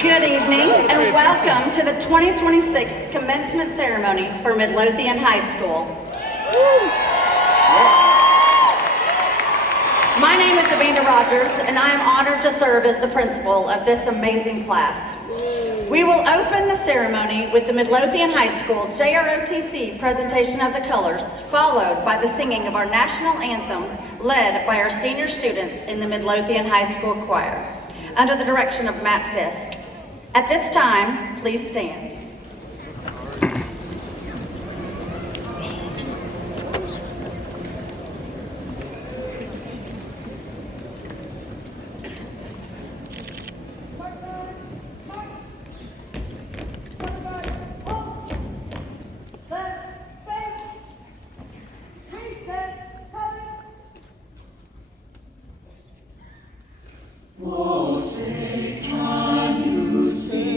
Good evening and welcome to the 2026 commencement ceremony for Midlothian High School. My name is Amanda Rogers and I am honored to serve as the principal of this amazing class. We will open the ceremony with the Midlothian High School JROTC presentation of the colors, followed by the singing of our national anthem led by our senior students in the Midlothian High School Choir, under the direction of Matt Fisk. At this time, please stand. Oh, say, can you see?